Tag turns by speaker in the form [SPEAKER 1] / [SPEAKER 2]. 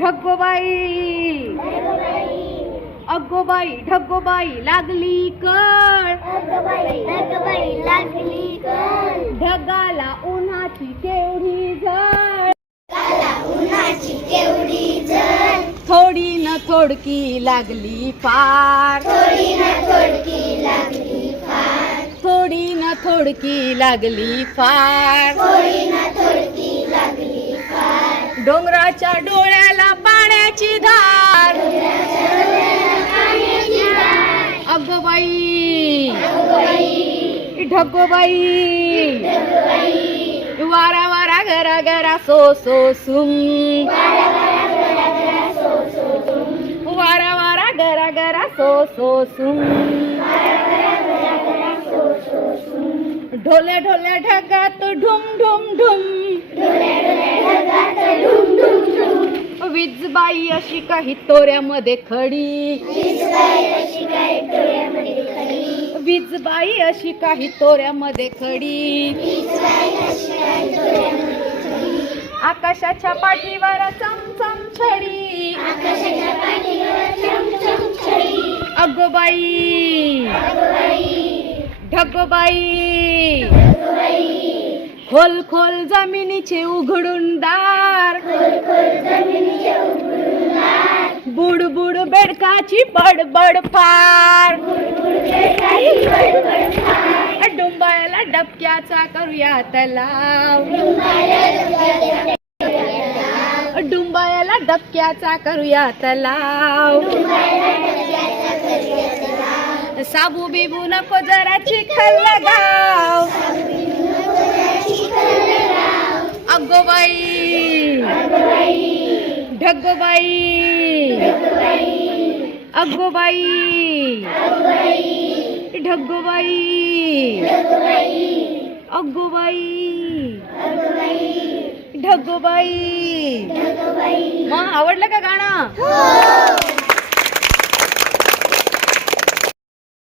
[SPEAKER 1] ढग्गोबाई अग्गोबाई ढग्गोबाई लागली कळ. ढगाला उन्हाची केवढी झळ. थोडी न थोडकी लागली फार. थोडी न थोडकी लागली फार. डोंगराच्या डोळ्याला पाण्याची धार. अगोबाई ढगोबाई. वारा वारा गरा गरा सो सो सुम. वारा वारा गरा गरा सो सो सुम. ढोले ढोले ढगात ढुम ढुम ढुम. वीजबाई अशी काही तोऱ्यामध्ये खडी. वीजबाई अशी काही तोऱ्यामध्ये खडी. आकाशाच्या पाठीवर चमचम छडी. अगोबाई. ढगोबाई. खोल खोल जमिनीचे उघडून दार. बुड बुड बेडकाची बडबड फार डुंबायला डबक्याचा करूया तलाव. डुंबायला डबक्याचा करूया तलाव. साबू बिबू नको जरा चिखल लगाव. ढगोबाई अग्गोबाई। ढग्गोबाई। अग्गोबाई। ढगोबाई मग आवडलं का गाणं?